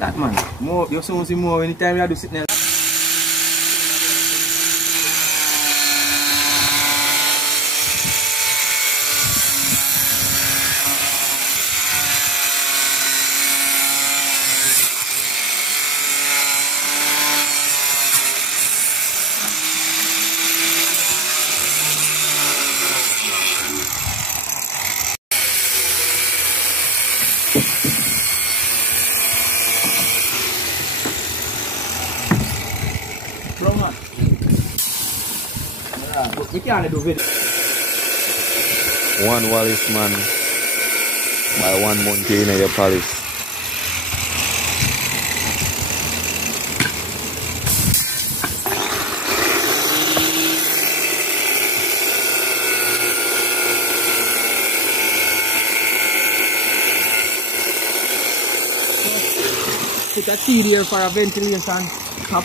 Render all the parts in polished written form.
That man, more, you soon see more anytime you do sitting there. Bro man, we can't do video. One Wallace man by one mountain in your palace. Put a TDL for a ventilation cap.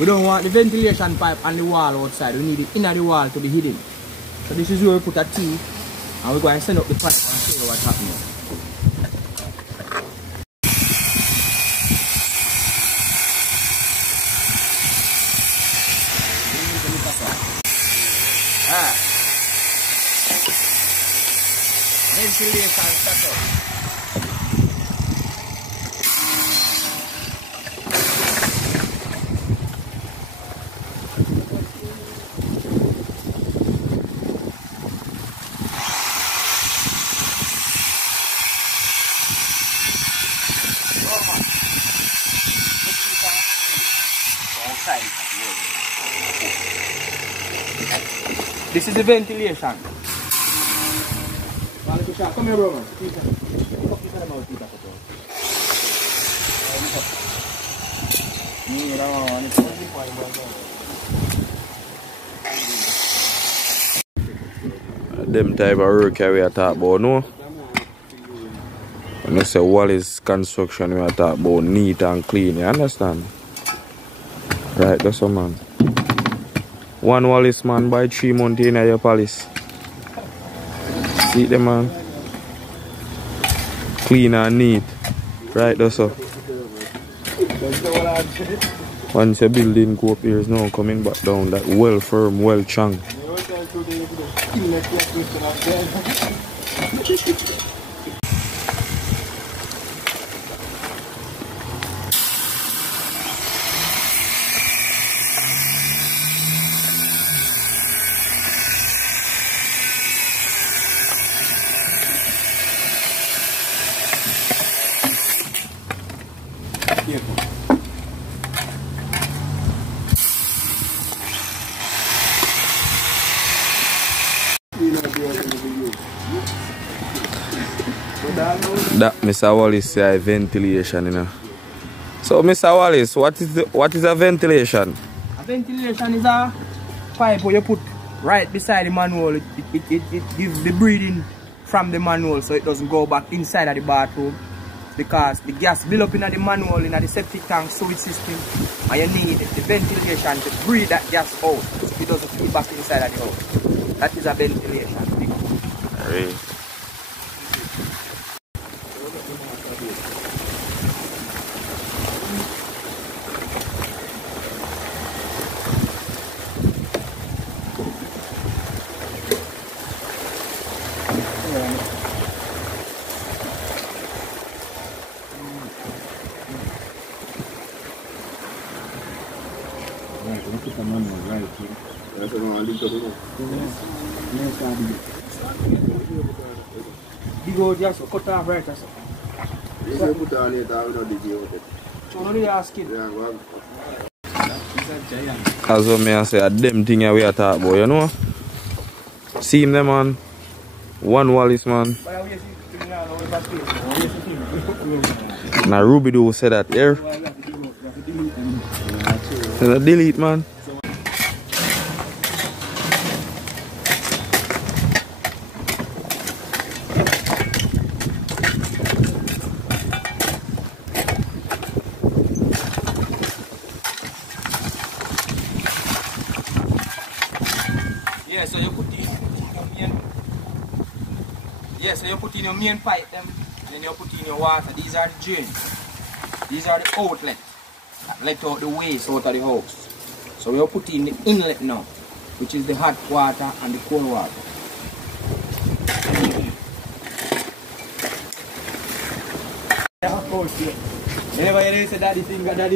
We don't want the ventilation pipe on the wall outside. We need it in the wall to be hidden. So this is where we put a T and we're going to send up the pipe and see what's happening. Ventilation setup. This is the ventilation. Come here, bro. Them type of work we are talking about, no? When you say Wallace construction, we are talking about neat and clean, you understand? Right, that's a man. One Wallace man by 3 mountain in your palace. See them man. Clean and neat. Right, that's all. Once your building go up here is now coming back down, that well firm, well chang. That Mr. Wallace say ventilation, you know. So Mr. Wallace, what is a ventilation? A ventilation is a pipe where you put right beside the manhole. It gives the breathing from the manhole so it doesn't go back inside of the bathroom, because the gas build up in the manhole in the septic tank sewage system, and you need the ventilation to breathe that gas out so it doesn't feed back inside of the house. That is a ventilation. Right. Big old gas, cut off right or something. You put on it, I will not dig you. So what are you asking? As what me I say, a them thing we are talking about, you know? See him there, man. One Wallace, man. Now Ruby do say that here. Delete, man. Yeah, so you put in your main pipe them, then you put in your water. These are the drains. These are the outlet that let out the waste out of the house. So we are putting the inlet now, which is the hot water and the cold water. Anybody say daddy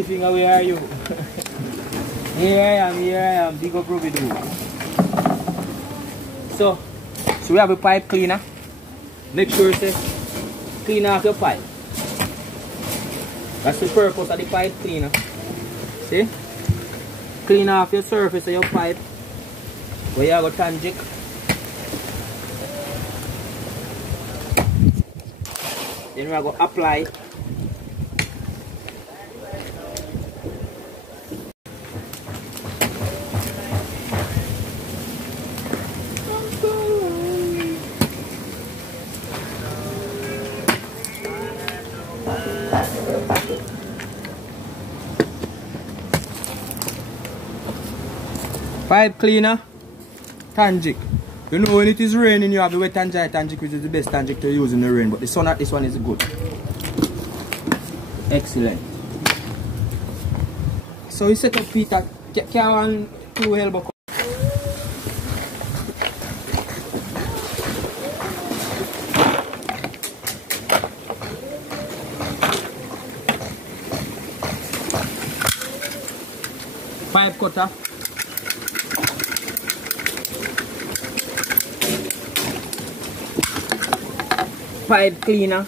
finger, where are you? Here I am, big up Ruby do. So we have a pipe cleaner. Make sure to clean off your pipe. That's the purpose of the pipe cleaner. See? Clean off your surface of your pipe where you have a tangic. Then we are going to apply pipe cleaner, tangic. You know when it is raining you have the wet and dry tangic, which is the best tangic to use in the rain, but the sun at this one is good. Excellent. So you set up Peter, can 2 elbow. Pipe cutter. Pipe cleaner.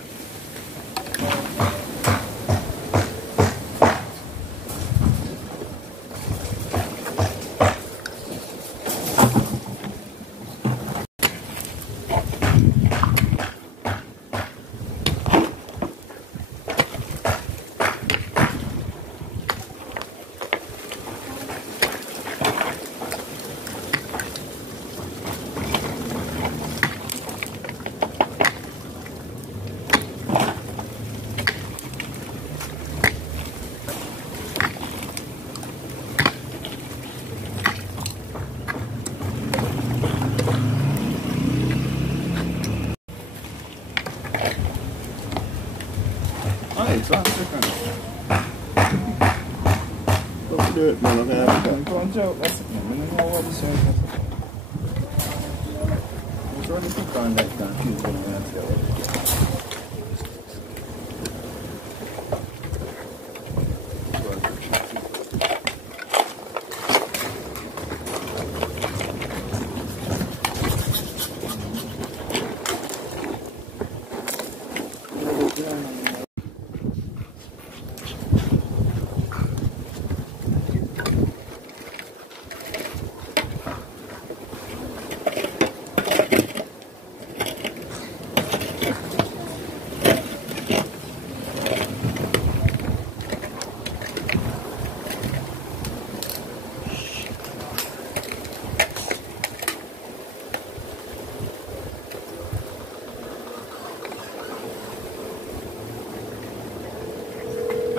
It's 1 second. Don't do it, man. Go and joke. That's it, man. I don't know what to say. I'm trying to put on that confused when I'm going to tell you.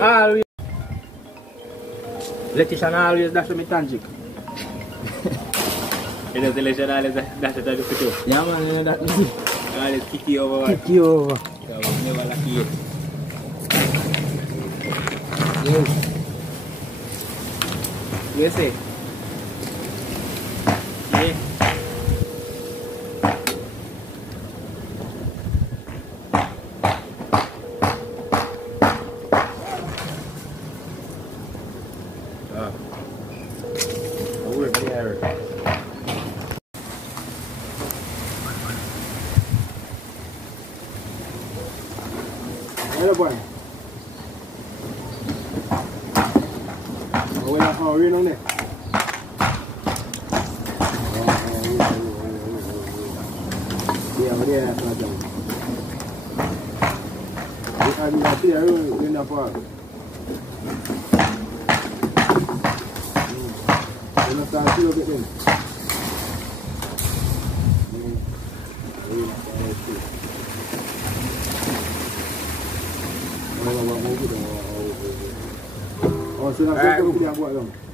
Always. Electrician always dash me tangic. You know the electrician always dash it tangic too? Yeah man, you know that. Always kick you over. Kick you over. So we never lucky yet. Yes. You see? Yeah. Hello, boy. Oh, we're on there. Yeah, we're there. That's not done. I'm not here. We're in the park. We're not starting to look at them. Oh, so that's what I'm going to do.